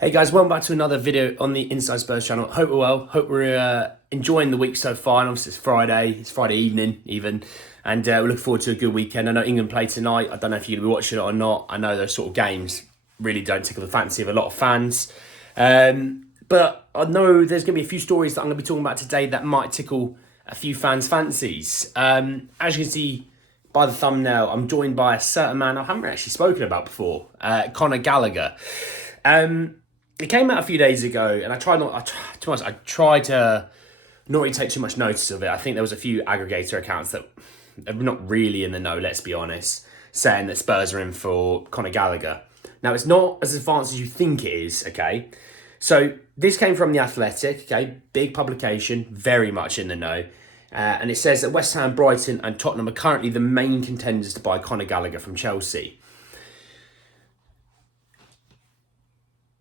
Hey guys, welcome back to another video on the Inside Spurs channel. Hope we're well. Hope we're enjoying the week so far. And obviously it's Friday evening even. And we're looking forward to a good weekend. I know England play tonight. I don't know if you're going to be watching it or not. I know those sort of games really don't tickle the fancy of a lot of fans. But I know there's going to be a few stories that I'm going to be talking about today that might tickle a few fans' fancies. As you can see by the thumbnail, I'm joined by a certain man I haven't actually spoken about before, Conor Gallagher. It came out a few days ago, and I tried to not really take too much notice of it. I think there was a few aggregator accounts that are not really in the know, let's be honest, saying that Spurs are in for Conor Gallagher. Now, it's not as advanced as you think it is, okay? So this came from The Athletic, okay? Big publication, very much in the know. And it says that West Ham, Brighton and Tottenham are currently the main contenders to buy Conor Gallagher from Chelsea.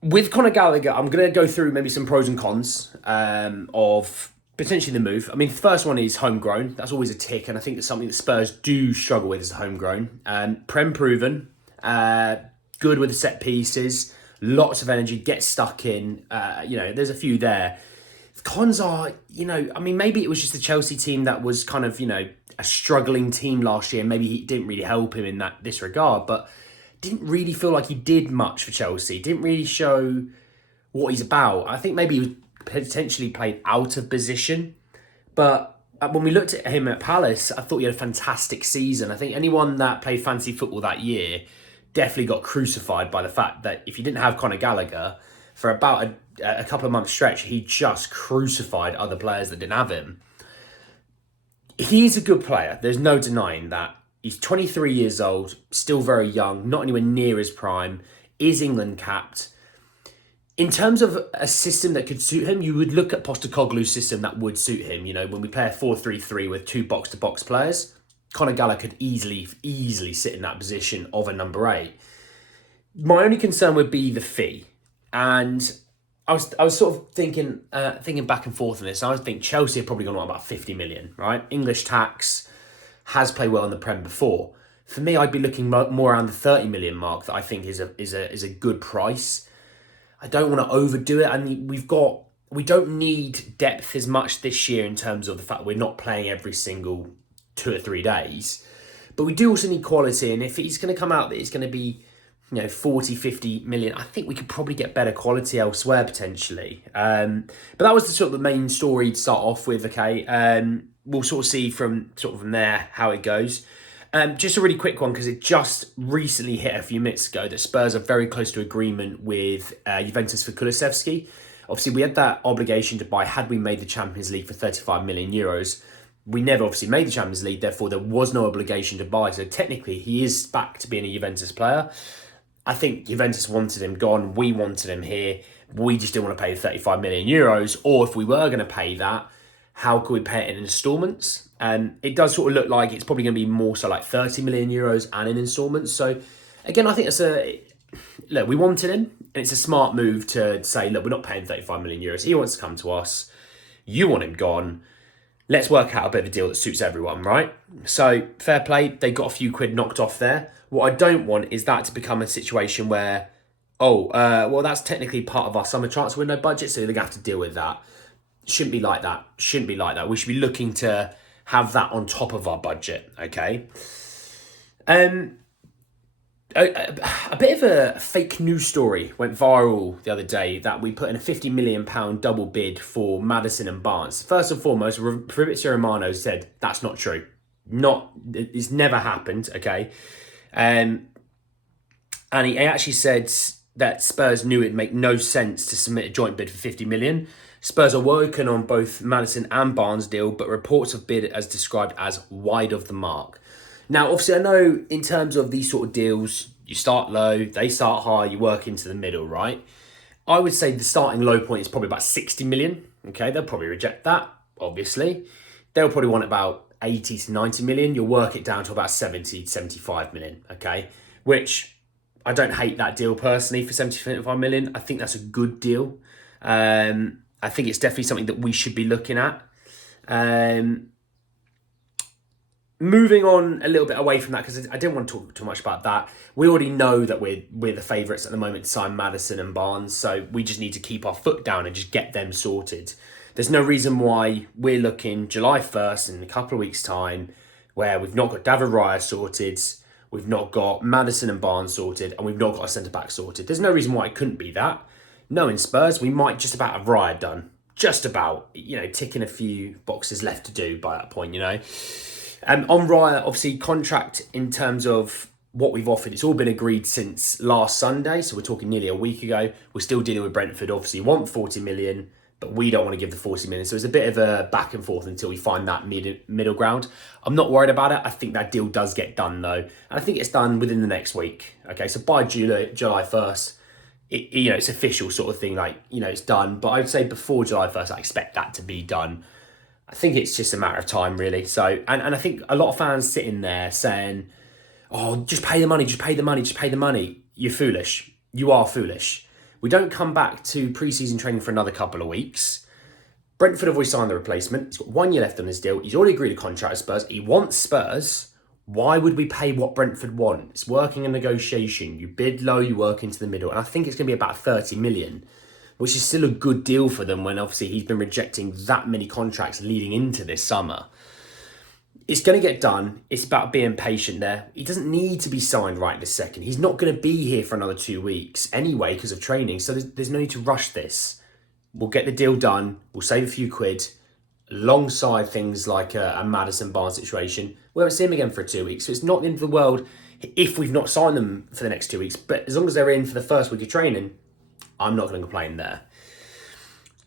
With Conor Gallagher, I'm going to go through maybe some pros and cons of potentially the move. I mean, the first one is homegrown. That's always a tick, and I think it's something that Spurs do struggle with as homegrown. Prem proven, good with the set pieces, lots of energy, gets stuck in. There's a few there. The cons are, I mean, maybe it was just the Chelsea team that was kind of, a struggling team last year. Maybe he didn't really help him in this regard, but didn't really feel like he did much for Chelsea. Didn't really show what he's about. I think maybe he was potentially played out of position. But when we looked at him at Palace, I thought he had a fantastic season. I think anyone that played fantasy football that year definitely got crucified by the fact that if you didn't have Conor Gallagher, for about a couple of months stretch, he just crucified other players that didn't have him. He's a good player. There's no denying that. He's 23 years old, still very young, not anywhere near his prime, is England capped. In terms of a system that could suit him, you would look at Postecoglou's system that would suit him. When we play a 4-3-3 with two box-to-box players, Conor Gallagher could easily sit in that position of a number 8. My only concern would be the fee. And I was sort of thinking back and forth on this. I was thinking Chelsea are probably going to want about 50 million, right? English tax, has played well in the Prem before. For me, I'd be looking more around the 30 million mark that I think is a good price. I don't want to overdo it. I mean, we don't need depth as much this year in terms of the fact we're not playing every single 2 or 3 days. But we do also need quality. And if he's going to come out that he's going to be 40, 50 million, I think we could probably get better quality elsewhere potentially. But that was the sort of the main story to start off with, okay? We'll sort of see from there how it goes. Just a really quick one, because it just recently hit a few minutes ago that Spurs are very close to agreement with Juventus for Kulusevski. Obviously, we had that obligation to buy had we made the Champions League for 35 million euros. We never obviously made the Champions League, therefore there was no obligation to buy. So technically, he is back to being a Juventus player. I think Juventus wanted him gone. We wanted him here. We just didn't want to pay 35 million euros. Or if we were going to pay that, how could we pay it in installments? And it does sort of look like it's probably going to be more so like 30 million euros and in installments. So again, I think look, we wanted him, and it's a smart move to say, look, we're not paying 35 million euros. He wants to come to us. You want him gone. Let's work out a bit of a deal that suits everyone, right? So fair play. They got a few quid knocked off there. What I don't want is that to become a situation where, well, that's technically part of our summer transfer window budget, so they're going to have to deal with that. Shouldn't be like that. We should be looking to have that on top of our budget, okay? A bit of a fake news story went viral the other day that we put in a £50 million double bid for Madison and Barnes. First and foremost, Fabrizio Romano said that's not true. It's never happened, okay? And he actually said that Spurs knew it'd make no sense to submit a joint bid for 50 million. Spurs are working on both Madison and Barnes deal, but reports have bid as described as wide of the mark. Now, obviously, I know in terms of these sort of deals, you start low, they start high, you work into the middle, right? I would say the starting low point is probably about 60 million. Okay, they'll probably reject that, obviously. They'll probably want about 80 to 90 million. You'll work it down to about 70 to 75 million, okay? Which I don't hate that deal personally for 70 to 75 million. I think that's a good deal. I think it's definitely something that we should be looking at. moving on a little bit away from that, because I didn't want to talk too much about that. We already know that we're the favourites at the moment to sign Madison and Barnes, so we just need to keep our foot down and just get them sorted. There's no reason why we're looking July 1st in a couple of weeks' time, where we've not got David Raya sorted, we've not got Madison and Barnes sorted, and we've not got a centre-back sorted. There's no reason why it couldn't be that. No, in Spurs, we might just about have Raya done. Just about, ticking a few boxes left to do by that point, on Raya, obviously, contract in terms of what we've offered, it's all been agreed since last Sunday, so we're talking nearly a week ago. We're still dealing with Brentford, obviously want 40 million, but we don't want to give the 40 million. So it's a bit of a back and forth until we find that middle ground. I'm not worried about it. I think that deal does get done, though. And I think it's done within the next week. Okay, so by July 1st, it's official sort of thing, it's done. But I'd say before July 1st, I expect that to be done. I think it's just a matter of time, really. So, and I think a lot of fans sitting there saying, oh, just pay the money, just pay the money, just pay the money. You're foolish. You are foolish. We don't come back to pre-season training for another couple of weeks. Brentford have already signed the replacement. He's got 1 year left on his deal. He's already agreed a contract with Spurs. He wants Spurs. Why would we pay what Brentford want? It's working a negotiation. You bid low, you work into the middle. And I think it's going to be about 30 million. Which is still a good deal for them when obviously he's been rejecting that many contracts leading into this summer. It's going to get done. It's about being patient there. He doesn't need to be signed right this second. He's not going to be here for another 2 weeks anyway because of training. So there's no need to rush this. We'll get the deal done. We'll save a few quid alongside things like a Madison Barnes situation. We won't see him again for 2 weeks. So it's not the end of the world if we've not signed them for the next 2 weeks. But as long as they're in for the first week of training, I'm not going to complain there.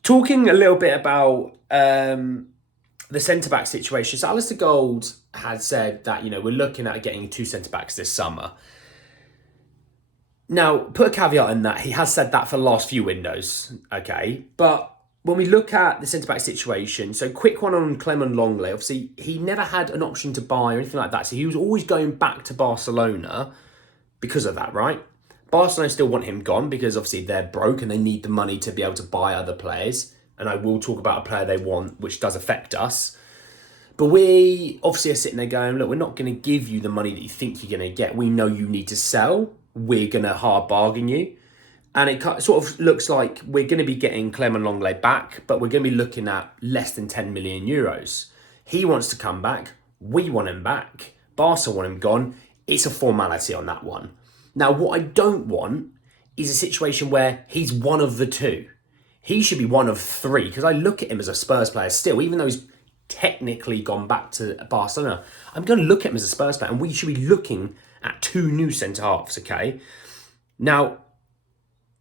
Talking a little bit about the centre-back situation. So Alistair Gold had said that, we're looking at getting 2 centre-backs this summer. Now, put a caveat in that. He has said that for the last few windows, okay? But when we look at the centre-back situation, so quick one on Clement Longley. Obviously, he never had an option to buy or anything like that. So he was always going back to Barcelona because of that, right? Barcelona still want him gone because obviously they're broke and they need the money to be able to buy other players. And I will talk about a player they want, which does affect us. But we obviously are sitting there going, look, we're not going to give you the money that you think you're going to get. We know you need to sell. We're going to hard bargain you. And it sort of looks like we're going to be getting Clement Longley back, but we're going to be looking at less than 10 million euros. He wants to come back. We want him back. Barca want him gone. It's a formality on that one. Now, what I don't want is a situation where he's one of the two. He should be one of 3, because I look at him as a Spurs player still, even though he's technically gone back to Barcelona. I'm going to look at him as a Spurs player, and we should be looking at 2 new centre-halves, okay? Now,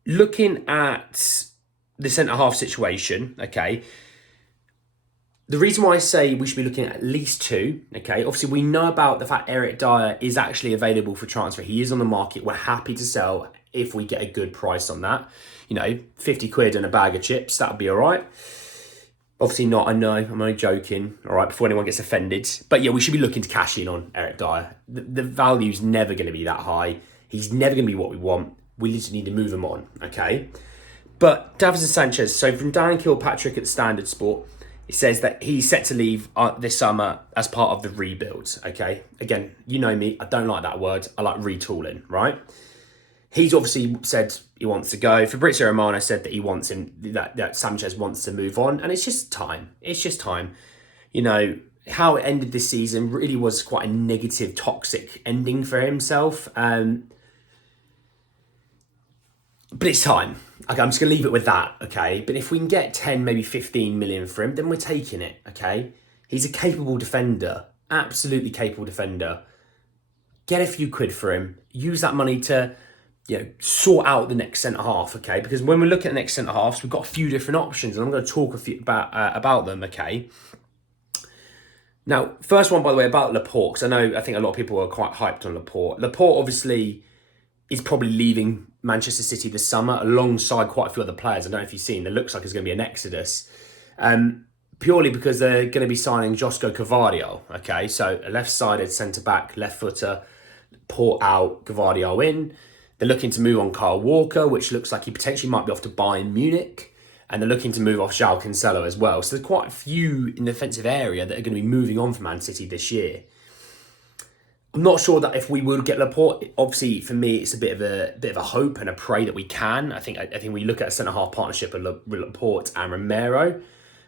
looking at the centre-half situation, okay, the reason why I say we should be looking at least 2, okay, obviously we know about the fact Eric Dyer is actually available for transfer. He is on the market. We're happy to sell if we get a good price on that. 50 quid and a bag of chips, that would be all right. Obviously not, I know, I'm only joking, all right, before anyone gets offended. But yeah, we should be looking to cash in on Eric Dyer. The value's never going to be that high. He's never going to be what we want. We just need to move him on, okay? But Davinson Sanchez, so from Dan Kilpatrick at the Standard Sport, it says that he's set to leave this summer as part of the rebuild, okay? Again, you know me, I don't like that word. I like retooling, right? He's obviously said he wants to go. Fabrizio Romano said that he wants him, that Sanchez wants to move on. And it's just time. It's just time. How it ended this season really was quite a negative, toxic ending for himself. But it's time. Okay, I'm just going to leave it with that, okay? But if we can get 10, maybe 15 million for him, then we're taking it, okay? He's a capable defender. Absolutely capable defender. Get a few quid for him. Use that money to, sort out the next centre-half, okay? Because when we look at the next centre-halves, we've got a few different options, and I'm going to talk a few about them, okay? Now, first one, by the way, about Laporte, because I think a lot of people are quite hyped on Laporte. Laporte, obviously, is probably leaving Manchester City this summer alongside quite a few other players. I don't know if you've seen, it looks like it's going to be an exodus. Purely because they're going to be signing Josko Cavadio, okay? So a left-sided centre-back, left-footer, Port out, Cavadio in. They're looking to move on Kyle Walker, which looks like he potentially might be off to Bayern Munich. And they're looking to move off João Cancelo as well. So there's quite a few in the defensive area that are going to be moving on from Man City this year. I'm not sure that if we would get Laporte, obviously for me it's a bit of a hope and a pray that we can. I think we look at a centre half partnership with Laporte and Romero,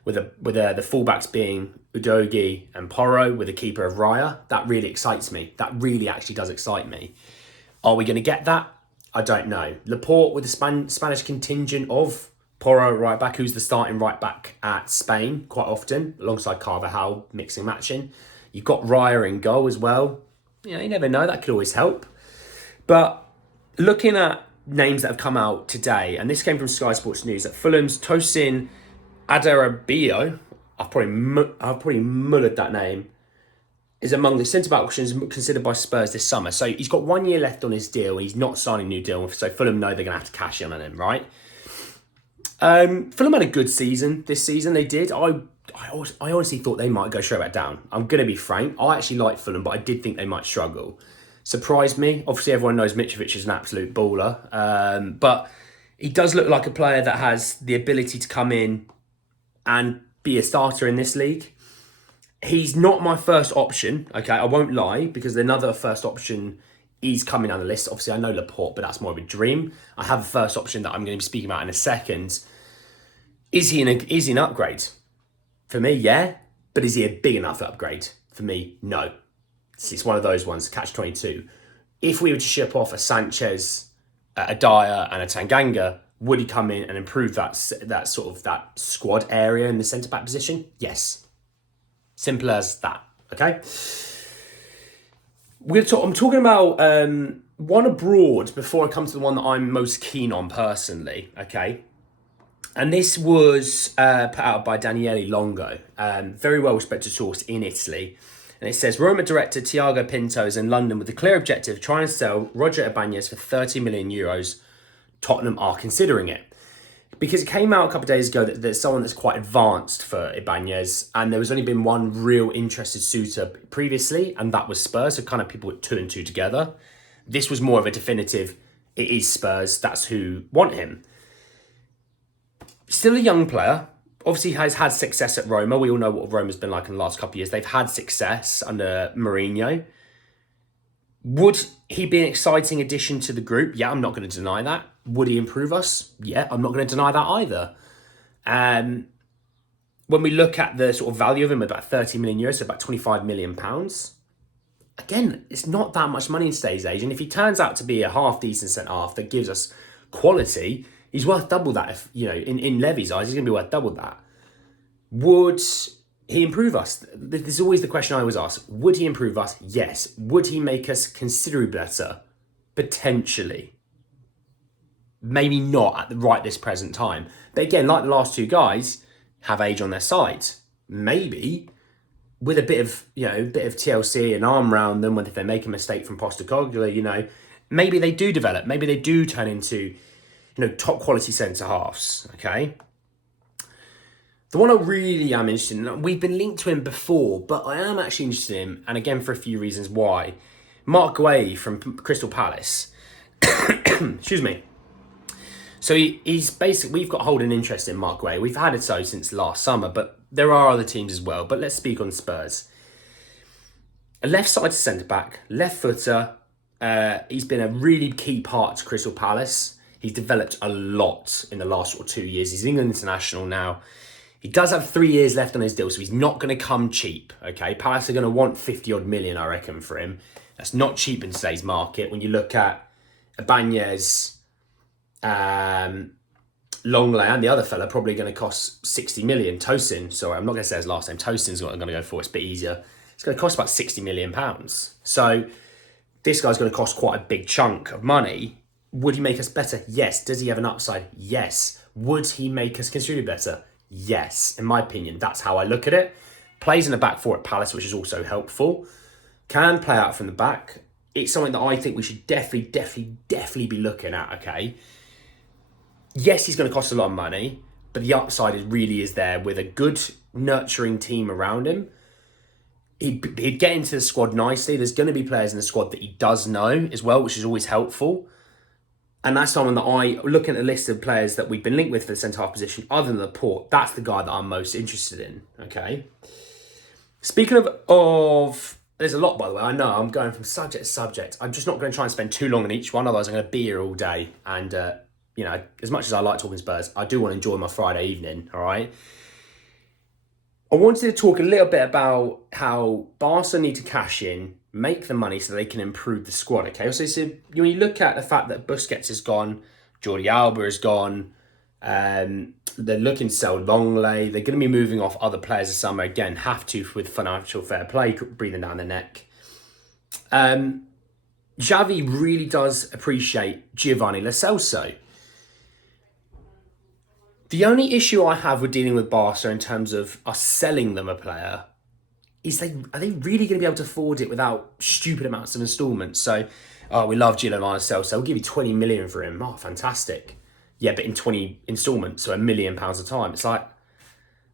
with the fullbacks being Udogie and Porro, with the keeper of Raya. That really excites me. That really actually does excite me. Are we going to get that? I don't know. Laporte with the Spanish contingent of Porro right back, who's the starting right back at Spain quite often, alongside Carvajal, mixing matching. You've got Raya in goal as well. You never know. That could always help. But looking at names that have come out today, and this came from Sky Sports News, that Fulham's Tosin Adarabioyo, I've probably mullered that name, is among the centre-back options considered by Spurs this summer. So he's got 1 year left on his deal. He's not signing a new deal, so Fulham know they're going to have to cash in on him, right? Fulham had a good season this season. They did. I honestly thought they might go straight back down. I'm going to be frank. I actually like Fulham, but I did think they might struggle. Surprised me. Obviously, everyone knows Mitrovic is an absolute baller. But he does look like a player that has the ability to come in and be a starter in this league. He's not my first option, okay? I won't lie, because another first option is coming on the list. Obviously, I know Laporte, but that's more of a dream. I have a first option that I'm going to be speaking about in a second. Is he an upgrade? For me, yeah. But is he a big enough upgrade? For me, no. It's one of those ones, catch-22. If we were to ship off a Sanchez, a Dyer and a Tanganga, would he come in and improve that squad area in the centre-back position? Yes. Simple as that, okay? I'm talking about one abroad before I come to the one that I'm most keen on personally, okay? And this was put out by Daniele Longo, very well-respected source in Italy. And it says, Roma director Tiago Pinto is in London with the clear objective of trying to sell Roger Ibanez for 30 million euros. Tottenham are considering it. Because it came out a couple of days ago that there's someone that's quite advanced for Ibanez, and there was only been one real interested suitor previously, and that was Spurs, so kind of people put 2 and 2 together. This was more of a definitive, it is Spurs, that's who want him. Still a young player, obviously has had success at Roma. We all know what Roma's been like in the last couple of years. They've had success under Mourinho. Would he be an exciting addition to the group? Yeah, I'm not going to deny that. Would he improve us? Yeah, I'm not going to deny that either. When we look at the sort of value of him, about 30 million euros, so about 25 million pounds, again, it's not that much money in today's age. And if he turns out to be a half-decent centre-half that gives us quality, he's worth double that. If in Levy's eyes, he's going to be worth double that. Would he improve us? This is always the question I always ask. Would he improve us? Yes. Would he make us considerably better? Potentially. Maybe not at this present time. But again, like the last two guys, have age on their side. Maybe with a bit of TLC and arm round them, if they make a mistake from Postecoglou, maybe they do develop. Maybe they do turn into, top quality centre halves. Okay. The one I really am interested in, we've been linked to him before, but I am actually interested in him, and again for a few reasons why. Mark Guay from Crystal Palace. Excuse me. So he's basically, we've got a holding interest in Mark Guay. We've had it so since last summer, but there are other teams as well. But let's speak on Spurs. A left-sided centre-back, left footer. He's been a really key part to Crystal Palace. He's developed a lot in the last 2 years. He's England international now. He does have 3 years left on his deal, so he's not going to come cheap, okay? Palace are going to want 50-odd million, I reckon, for him. That's not cheap in today's market. When you look at Ibanez, Longley, and the other fella, probably going to cost 60 million. Tosin, sorry, I'm not going to say his last name. Tosin's what I'm going to go for. It's a bit easier. It's going to cost about 60 million pounds. So this guy's going to cost quite a big chunk of money. Would he make us better? Yes. Does he have an upside? Yes. Would he make us considerably better? Yes, in my opinion, that's how I look at it. Plays in the back four at Palace, which is also helpful. Can play out from the back. It's something that I think we should definitely be looking at, okay? Yes, he's going to cost a lot of money, but the upside really is there with a good, nurturing team around him. He'd get into the squad nicely. There's going to be players in the squad that he does know as well, which is always helpful. And that's someone that looking at a list of players that we've been linked with for the centre-half position, other than Laporte, that's the guy that I'm most interested in, okay? Speaking of There's a lot, by the way. I know I'm going from subject to subject. I'm just not going to try and spend too long on each one, otherwise I'm going to be here all day. And, as much as I like talking Spurs, I do want to enjoy my Friday evening, all right? I wanted to talk a little bit about how Barca need to cash in, make the money so they can improve the squad, okay? So when you look at the fact that Busquets is gone, Jordi Alba is gone, they're looking to sell Longley. They're going to be moving off other players this summer. Again, have to with financial fair play breathing down their neck. Xavi really does appreciate Giovanni Lo Celso. The only issue I have with dealing with Barca in terms of us selling them a player is are they really going to be able to afford it without stupid amounts of instalments? So, we love Giovanni Lo Celso. We'll give you 20 million for him. Oh, fantastic. Yeah, but in 20 instalments, so £1 million a time. It's like,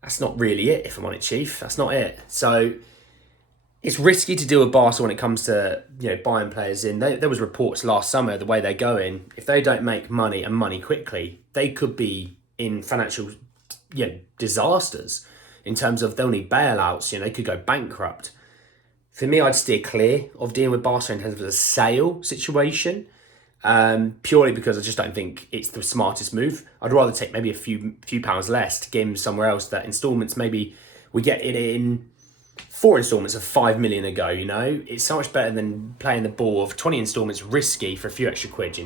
that's not really it, if I'm on it, Chief. That's not it. So it's risky to deal with Barca when it comes to buying players in. There was reports last summer, the way they're going, if they don't make money and money quickly, they could be in financial disasters in terms of they'll need bailouts. They could go bankrupt. For me, I'd steer clear of dealing with Barca in terms of the sale situation. Purely because I just don't think it's the smartest move. I'd rather take maybe a few pounds less to get him somewhere else. That instalments, maybe we get it in 4 instalments of 5 million a go. It's so much better than playing the ball of 20 instalments risky for a few extra quid.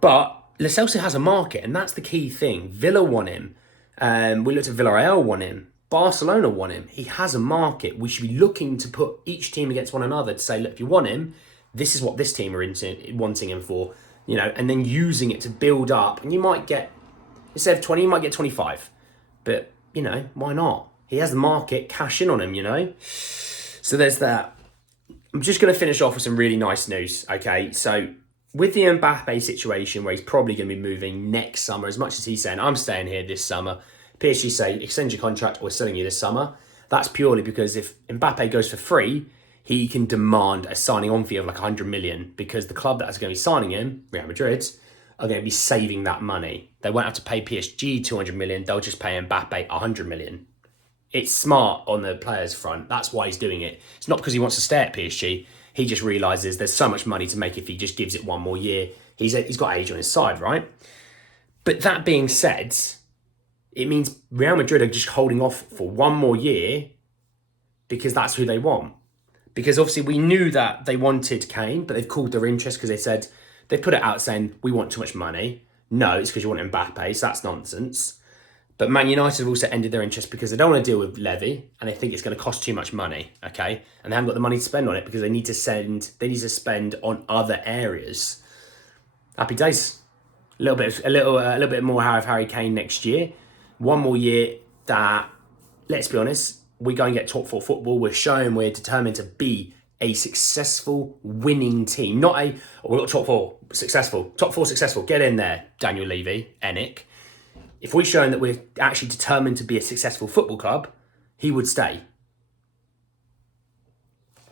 But Lo Celso has a market, and that's the key thing. Villa want him. We looked at Villarreal want him. Barcelona want him. He has a market. We should be looking to put each team against one another to say, look, if you want him, this is what this team are wanting him for, and then using it to build up. And you might get, instead of 20, you might get 25. But, why not? He has the market, cash in on him, So there's that. I'm just going to finish off with some really nice news, okay? So with the Mbappe situation, where he's probably going to be moving next summer, as much as he's saying, I'm staying here this summer, PSG say, extend your contract, we're selling you this summer. That's purely because if Mbappe goes for free, he can demand a signing on fee of like 100 million because the club that is going to be signing him, Real Madrid, are going to be saving that money. They won't have to pay PSG 200 million. They'll just pay Mbappe 100 million. It's smart on the players' front. That's why he's doing it. It's not because he wants to stay at PSG. He just realises there's so much money to make if he just gives it one more year. He's got age on his side, right? But that being said, it means Real Madrid are just holding off for one more year because that's who they want. Because obviously we knew that they wanted Kane, but they've called their interest because they put it out saying, we want too much money. No, it's because you want Mbappe, so that's nonsense. But Man United have also ended their interest because they don't want to deal with Levy and they think it's going to cost too much money, okay? And they haven't got the money to spend on it because they need to spend on other areas. Happy days. A little bit more of Harry Kane next year. One more year that, let's be honest, we go and get top 4 football. We're showing we're determined to be a successful, winning team. We've got top 4 successful. Get in there, Daniel Levy, Enick. If we're showing that we're actually determined to be a successful football club, he would stay.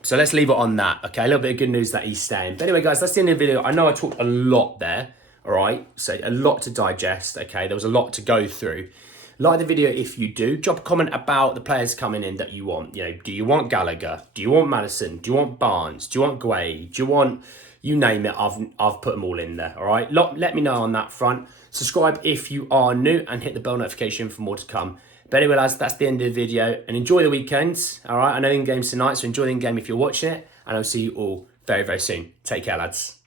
So let's leave it on that, okay? A little bit of good news that he's staying. But anyway, guys, that's the end of the video. I know I talked a lot there, all right? So a lot to digest, okay? There was a lot to go through. Like the video if you do. Drop a comment about the players coming in that you want. Do you want Gallagher? Do you want Madison? Do you want Barnes? Do you want Guay? Do you want, you name it, I've put them all in there, all right? Let me know on that front. Subscribe if you are new and hit the bell notification for more to come. But anyway, lads, that's the end of the video. And enjoy the weekend, all right? I know in games tonight, so enjoy the game if you're watching it. And I'll see you all very, very soon. Take care, lads.